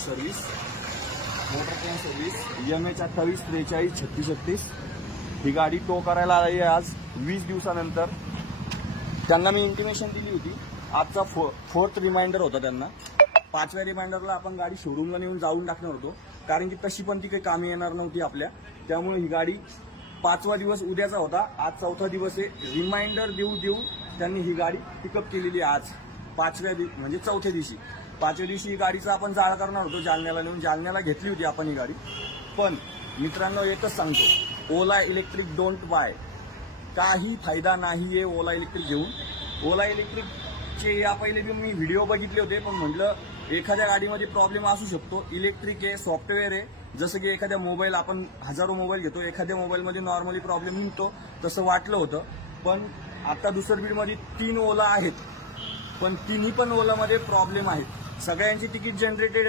Service, motor train service, MH 28 43 36 36. ही गाडी टो करायला आली आहे आज 20 दिवसानंतर. त्यांना मी इंटिमेशन दिली होती. आजचा फोर्थ रिमाइंडर होता त्यांना. 5व्या रिमाइंडरला आपण गाडी शोरूमला नेऊन जाऊन टाकणार होतो, कारण की तशी पण ती काही कामी येणार नव्हती आपल्या. त्यामुळे ही गाडी 5वा दिवस उद्याचा होता, आज 4था दिवस आहे. रिमाइंडर देऊ त्यांनी ही गाडी पिकअप केलेली आज 5व्या म्हणजे 4थ्या दिवशी. 5व्या दिवशी ही गाडीचा आपण जाळ करणार होतो जालन्याला नेऊन. जालन्याला घेतली होती आपण ही गाडी. पण मित्रांनो एकच सांगतो, ओला इलेक्ट्रिक डोंट बाय. काही फायदा नाही आहे ओला इलेक्ट्रिक घेऊन. ओला इलेक्ट्रिकचे या पहिले बी मी व्हिडिओ बघितले होते, पण म्हटलं एखाद्या गाडीमध्ये प्रॉब्लेम असू शकतो. इलेक्ट्रिक आहे, सॉफ्टवेअर आहे. जसं की एखाद्या मोबाईल आपण हजारो मोबाईल घेतो, एखाद्या मोबाईलमध्ये नॉर्मली प्रॉब्लेम निघतो, तसं वाटलं होतं. पण आता दुसऱ्या बीडमध्ये 3 ओला आहेत, पण तिन्ही पण ओलामध्ये प्रॉब्लेम आहेत. सगळ्यांची तिकीट जनरेटेड